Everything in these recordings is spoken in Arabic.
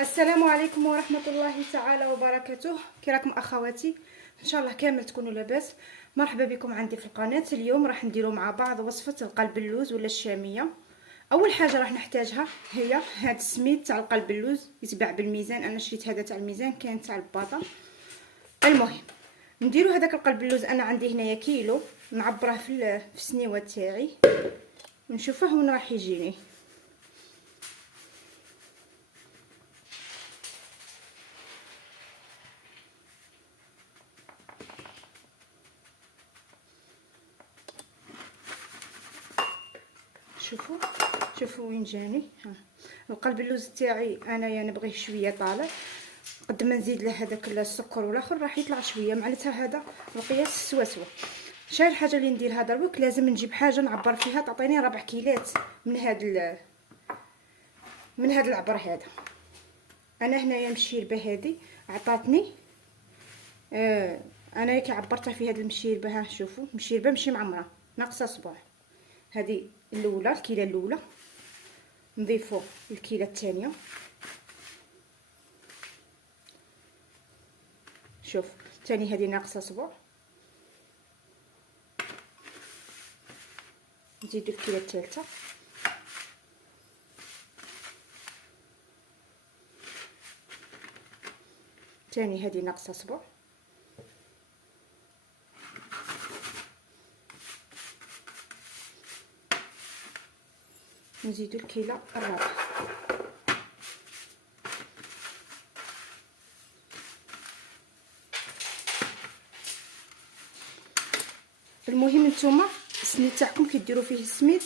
السلام عليكم ورحمة الله تعالى وبركاته. كي راكم اخواتي؟ ان شاء الله كامل تكونوا لاباس. مرحبا بكم عندي في القناة. اليوم راح نديروا مع بعض وصفة القلب اللوز ولا الشامية. اول حاجة راح نحتاجها هي هاد السميد تاع القلب اللوز، يتباع بالميزان. انا شريت هذا تاع الميزان، كاين تاع الباطا. المهم نديروا هذاك القلب اللوز. انا عندي هنايا كيلو، نعبره في السنيوه تاعي نشوفه وين راح يجيني. شوفوا وين جاني. القلب اللوز تاعي انايا نبغيه شويه طالع. قد ما نزيد له هذاك السكر والاخر راح يطلع شويه، معناتها هذا القياس سوا. شاي الحاجه اللي ندير هذا الوقت لازم نجيب حاجه نعبر فيها تعطيني 4 كيلات من هذا العبر هذا. انا هنايا مشيربه هذه عطاتني انا كي عبرتها في هذه المشيربه. ها شوفوا، مشيربه ماشي معمره، ناقصه صباع. هذه الاولى، الكيله الاولى، نضيفوا الكيله الثانيه. شوف ثاني هذه ناقصه صباع، نزيدوا الكيله الثالثه. ثاني هذه ناقصه صباع، نزيدوا الكيله الرابعه. المهم نتوما السميد تاعكم كي ديروا فيه السميد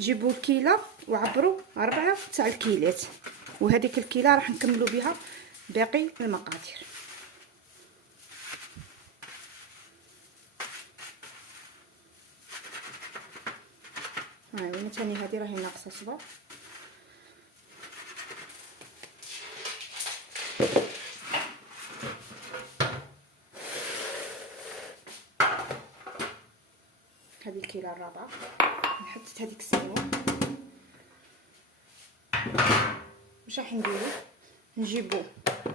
جيبوا الكيله وعبروا 4 تاع الكيلات، وهذيك الكيله راح نكملوا بها باقي المقادير. ها وين ثاني هذه راهي ناقصه صباع. هذه الكيله الرابعه نحط هذيك السنوه. واش راح نديرو؟ نجيبو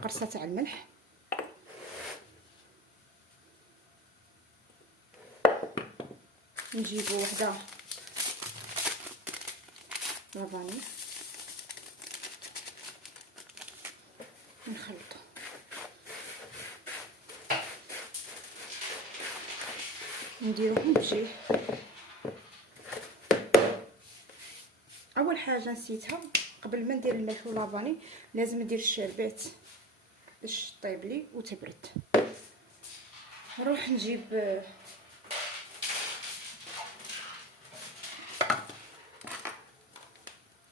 قرصه تاع الملح، نجيبو وحده لافاني، نخلطو. نديروهم بجيه. اول حاجه نسيتها قبل ما ندير الملح واللافاني، لازم ندير الشربات باش طيب لي وتبرد. نروح نجيب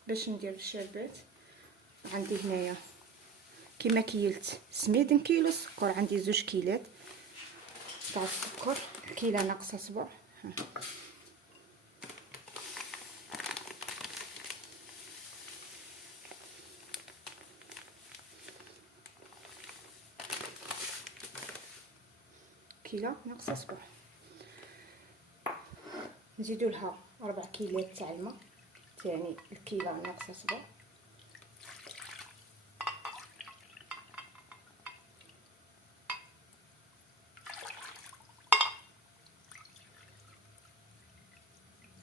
باش ندير الشربات. عندي هنايا كيما كيلت سميد نكيلو السكر، عندي 2 كيلات تاع السكر، كيله ناقصه صباع. كيله ناقصه صباع. نزيدوا لها 4 كيلات تاع الماء، يعني الكيله ناقصه صباع.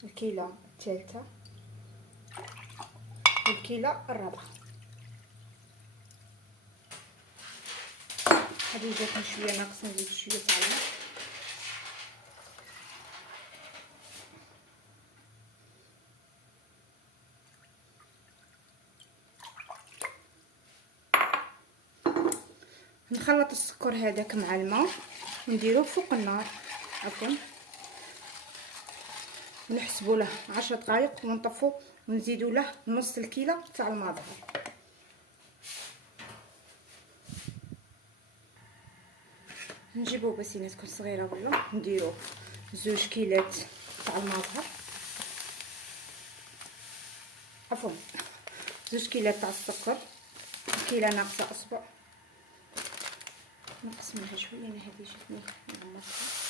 الكيله الثالثه والكيله الرابعه. هذه جاتني شويه ناقصه، نزيد شويه تاع الماء. نخلط السكر هذاك مع الماء ونديروه فوق النار عفوا، ونحسبوا له 10 دقائق ونطفوا، ونزيدوا له نص الكيله تاع الماء. نجيبوا بسينه تكون صغيره ولا نديروا 2 كيلات تاع الماء، عفوا 2 كيلات تاع السكر، كيله ناقصه اصبع. نقص منها شويه، انا هذه جاتني نغمسها.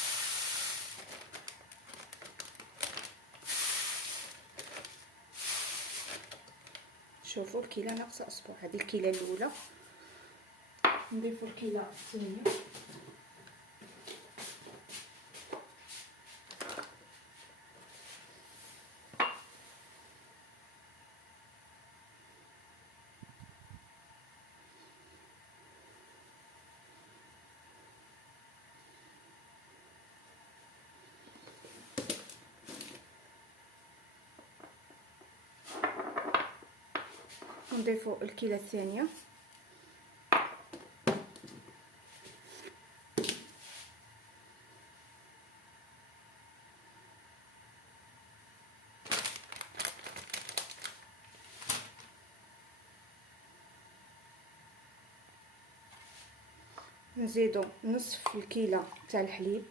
شوفوا الكيله ناقصه اسبوع. هذه الكيله الاولى، نضيفوا الكيله الثانيه. نضيفوا الكيله الثانيه. نزيدو نصف الكيله تاع الحليب،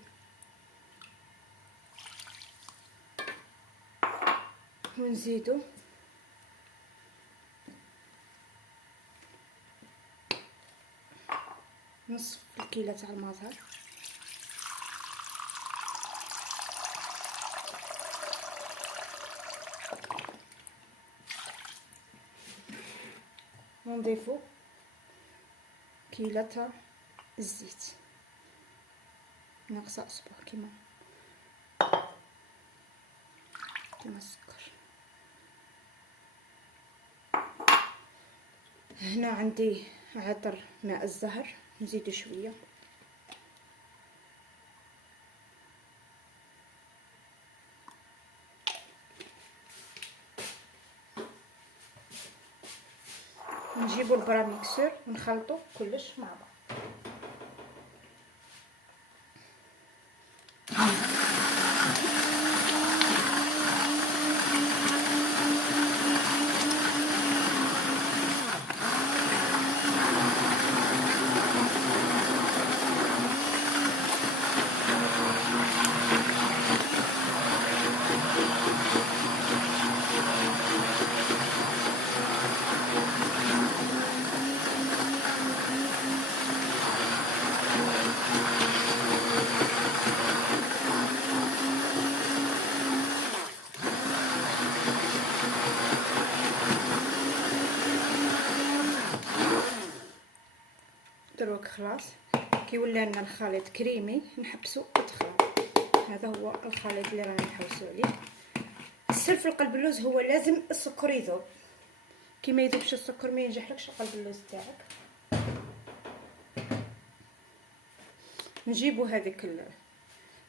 ونزيدو نصف الكيله تاع المزهر، ونضيفو كيله تاع الزيت ناقصه اسبوع كيما السكر. هنا عندي عطر ماء الزهر، نزيدو شويه. نجيبو البرا ميكسور ونخلطو كلش مع بعض. دروك خلاص كي ولا لنا الخليط كريمي نحبسو التخلط. هذا هو الخليط اللي رانا نحوسو عليه. السر في القلب اللوز هو لازم السكر يذوب، كي ما يذوبش السكر ما ينجحلكش قلب اللوز تاعك. نجيبو هذيك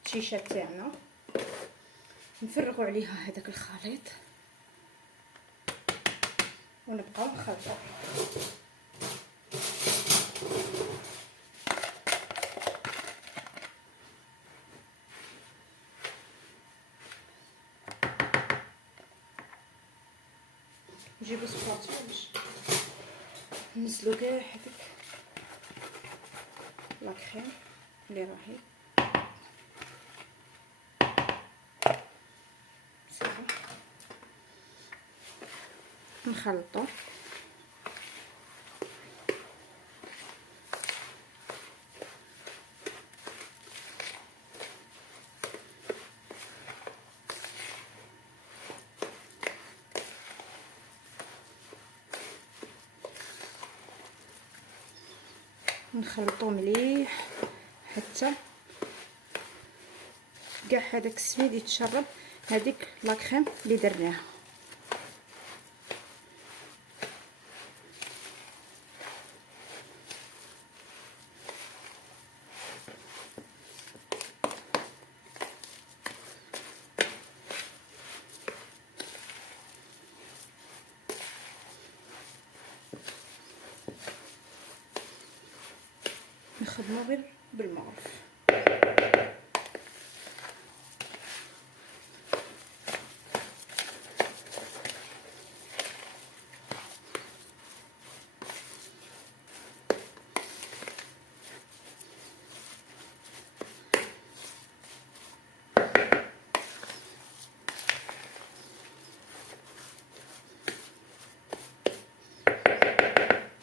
الشيشه تاعنا نفرغوا عليها هذاك الخليط ونبقاو نخلطو. نجيبو سباطولا باش نزلو كاع هذيك لا كريم اللي راهي صافي. نخلطو نخلطو مليح حتى كاع هذاك السميد يتشرب هذيك لا كريم اللي درناها. نخدمو غير بالمعروف.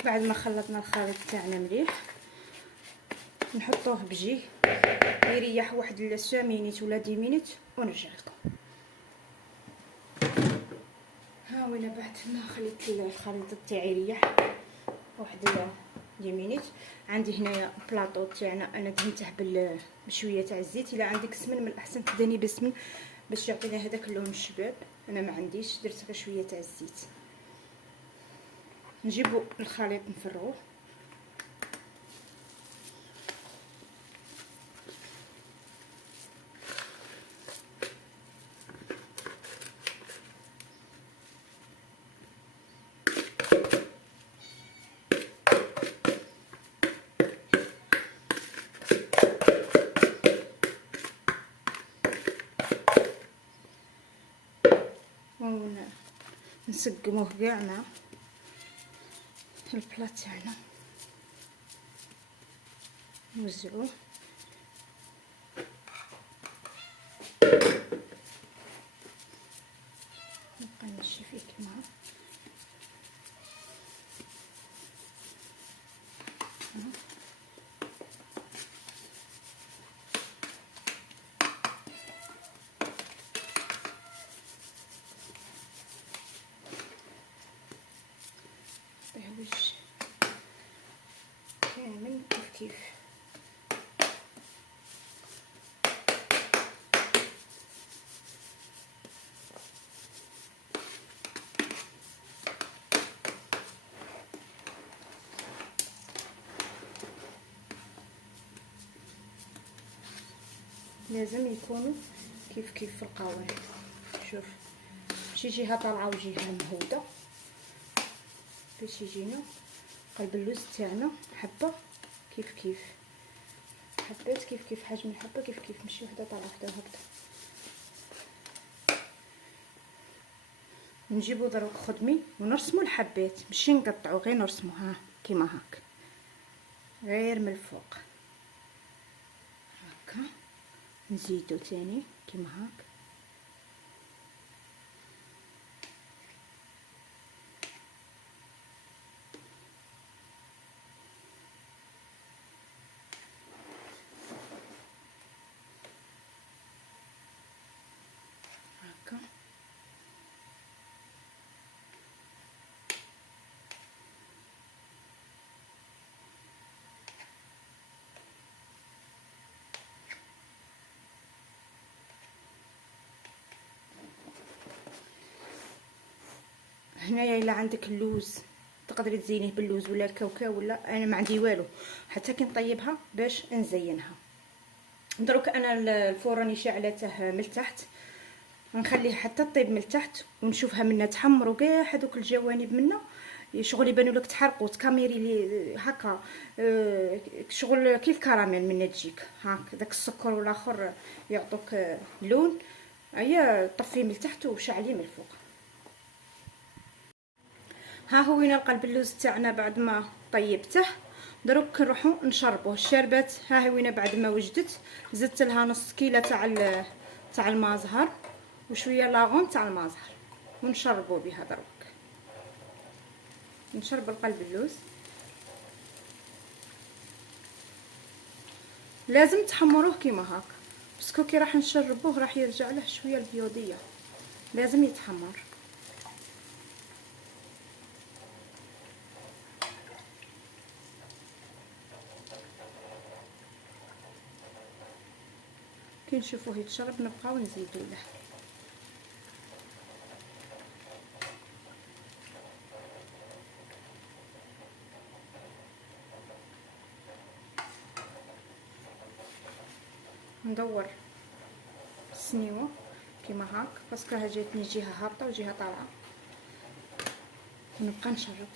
بعد ما خلطنا الخليط تاعنا مليح نحطوه بجيه يريح واحد 5 مينيت ولا 10 مينيت ونرجع لكم. ها ها وين بعد ما خليت الخليط تاعي يريح واحد 10 مينيت. عندي هنايا بلاطو تاعنا انا دهنته بشويه تاع الزيت. الا عندك سمن من الاحسن تدهني بالسمن باش يعطينا هذاك اللون الشباب. انا ما عنديش، درت غير شويه تاع الزيت. نجيبو الخليط نفرغوه. نسقموه كاع مع البلاط تاعنا، نوزعوه. نبقى نمشي فيه كيما وش كامل كيف لازم يكونوا كيف في القوالب. شوف شي جهه طالعه وجهه مهوده باش يجينا قلب اللوز تاعنا حبه كيف حبات كيف حجم الحبه كيف ماشي وحده طالعه وحده هكذا. نجيبو دروك خدمي ونرسمو الحبات، ماشي نقطعو، غير نرسمو ها كيما هاك، غير من الفوق هكا. نزيدو تاني كيما هاك. هنايا الا عندك اللوز تقدري تزينيه باللوز ولا الكاوكاو، ولا انا ما عندي والو حتى كي نطيبها باش نزينها. دروك انا الفرن شعلته من التحت، نخليه حتى طيب من التحت ونشوفها منا تحمروا كاع هذوك الجوانب منا، شغل يبانوا لك تحرقوا تكاميري لي هكا. شغل كي الكراميل منا تجيك هاك، داك السكر والاخر يعطوك لون. هيا طفيه من التحت وشعليه من الفوق. ها هو وين القلب اللوز تاعنا بعد ما طيبته. دروك نروحو نشربوه. الشربات ها هي وين بعد ما وجدت زدت لها نص كيلو تاع المازهر وشويه لاغون تاع المازهر ونشربو بها. دروك نشرب القلب اللوز. لازم تحمروه كيما هاك باسكو كي راح نشربوه راح يرجع له شويه البيوضيه، لازم يتحمر. كي نشوفوه يتشرب نبقاو نزيدو له. ندور السنيوه كيما هاك باسكو ها جاتني جهه هابطه وجهه طالعه، ونبقى نشرب.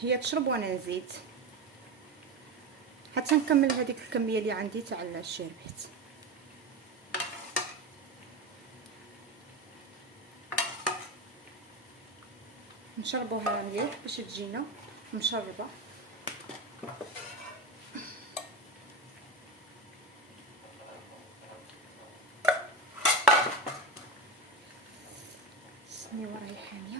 هي تشرب وانا نزيد حتى نكمل هذيك الكميه اللي عندي تاع الشربات. نشربوها مليح باش تجينا مشربه. السنيوه راهي حاميه.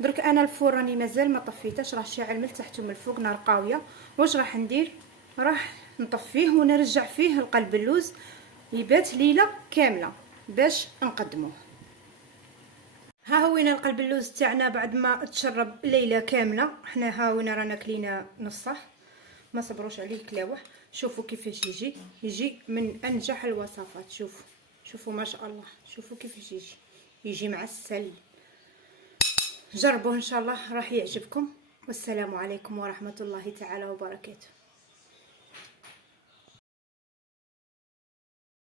درك انا الفراني مازال ما طفيتش، راه شاعل من التحت ومن الفوق نار قاويه. واش راح ندير؟ راح نطفيه ونرجع فيه القلب اللوز يبات ليله كامله باش نقدموه. ها هوينا القلب اللوز تاعنا بعد ما تشرب ليله كامله. حنا ها هوينا رانا كلينا نصه، ما صبروش عليه كلاوح. شوفوا كيفاش يجي من انجح الوصفات. شوفوا ما شاء الله، شوفوا كيفاش يجي معسل. جربوه ان شاء الله راح يعجبكم. والسلام عليكم ورحمه الله تعالى وبركاته.